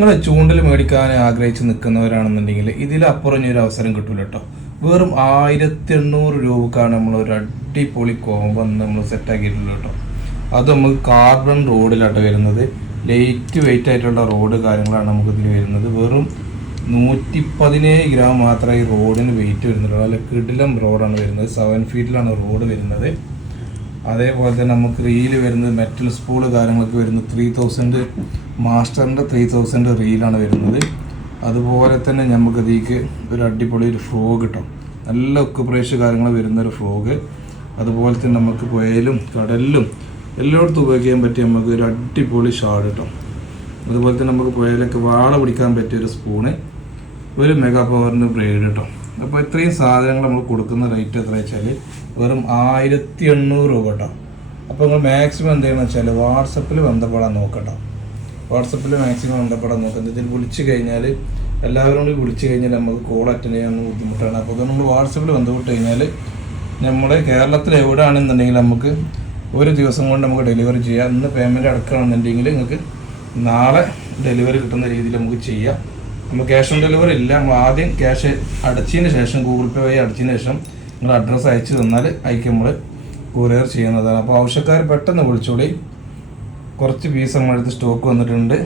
നിങ്ങൾ ചൂണ്ടൽ മേടിക്കാൻ ആഗ്രഹിച്ച് നിൽക്കുന്നവരാണെന്നുണ്ടെങ്കിൽ ഇതിലപ്പുറം ഇനി ഒരു അവസരം കിട്ടൂല കേട്ടോ. വെറും 1800 രൂപക്കാണ് നമ്മൾ ഒരു അടിപൊളി കോമ്പോ നമ്മൾ സെറ്റാക്കിയിട്ടുള്ളത് കേട്ടോ. അത് നമുക്ക് കാർബൺ റോഡിലാട്ടോ വരുന്നത്. ലൈറ്റ് വെയിറ്റ് ആയിട്ടുള്ള റോഡ് കാര്യങ്ങളാണ് നമുക്കിതിൽ വരുന്നത്. വെറും 117 ഗ്രാം മാത്രമേ ഈ റോഡിന് വെയിറ്റ് വരുന്നുള്ളൂ. നല്ല കിടിലം റോഡാണ് വരുന്നത്. 7 ഫീറ്റിലാണ് റോഡ് വരുന്നത്. അതേപോലെ തന്നെ നമുക്ക് റീല് വരുന്നത് മെറ്റൽ സ്പൂള് കാര്യങ്ങളൊക്കെ വരുന്നത് 3000 മാസ്റ്ററിൻ്റെ 3000 റീലാണ് വരുന്നത്. അതുപോലെ തന്നെ നമുക്ക് ഇതിലേക്ക് ഒരു അടിപൊളി ഒരു ഫ്രോഗ് കിട്ടും. നല്ല ഒക്കുപ്രേഷ് കാര്യങ്ങൾ വരുന്നൊരു ഫ്രോഗ്. അതുപോലെ തന്നെ നമുക്ക് പുഴയിലും കടലിലും എല്ലായിടത്തും ഉപയോഗിക്കാൻ പറ്റിയ നമുക്ക് ഒരു അടിപൊളി ഷാഡ് കിട്ടും. അതുപോലെ തന്നെ നമുക്ക് പുഴയിലൊക്കെ വാള പിടിക്കാൻ പറ്റിയൊരു സ്പൂണ്, ഒരു മെഗാ പവറിന് ബ്രേഡ് കിട്ടും. അപ്പോൾ ഇത്രയും സാധനങ്ങൾ നമ്മൾ കൊടുക്കുന്ന റേറ്റ് എത്ര വെച്ചാൽ വെറും 1800 രൂപ കേട്ടോ. അപ്പോൾ നിങ്ങൾ മാക്സിമം എന്ത് ചെയ്യണമെന്ന് വെച്ചാൽ വാട്സപ്പിൽ ബന്ധപ്പെടാൻ നോക്കട്ടോ. വാട്സപ്പിൽ മാക്സിമം ബന്ധപ്പെടാൻ നോക്കാം. ഇതിൽ വിളിച്ചു കഴിഞ്ഞാൽ എല്ലാവരും കൂടി വിളിച്ചു കഴിഞ്ഞാൽ നമുക്ക് കോൾ അറ്റൻഡ് ചെയ്യാൻ ബുദ്ധിമുട്ടാണ്. അപ്പോൾ അത് നമ്മൾ വാട്സപ്പിൽ ബന്ധപ്പെട്ട് കഴിഞ്ഞാൽ നമ്മുടെ കേരളത്തിൽ എവിടെയാണെന്നുണ്ടെങ്കിൽ നമുക്ക് ഒരു ദിവസം കൊണ്ട് നമുക്ക് ഡെലിവറി ചെയ്യാം. ഇന്ന് പേയ്മെൻറ്റ് അടക്കുകയാണെന്നുണ്ടെങ്കിൽ നിങ്ങൾക്ക് നാളെ ഡെലിവറി കിട്ടുന്ന രീതിയിൽ നമുക്ക് ചെയ്യാം. നമ്മൾ ക്യാഷ് ഓൺ ഡെലിവറി ഇല്ല. നമ്മൾ ആദ്യം ക്യാഷ് അടച്ചതിന് ശേഷം ഗൂഗിൾ പേ വഴി അടച്ചതിന് ശേഷം നിങ്ങൾ അഡ്രസ്സ് അയച്ചു തന്നാൽ അതിലേക്ക് നമ്മൾ കൊറിയർ ചെയ്യുന്നതാണ്. അപ്പോൾ ആവശ്യക്കാർ പെട്ടെന്ന് വിളിച്ചോളി. കുറച്ച് പീസ് നമ്മളടുത്ത് സ്റ്റോക്ക് വന്നിട്ടുണ്ട്.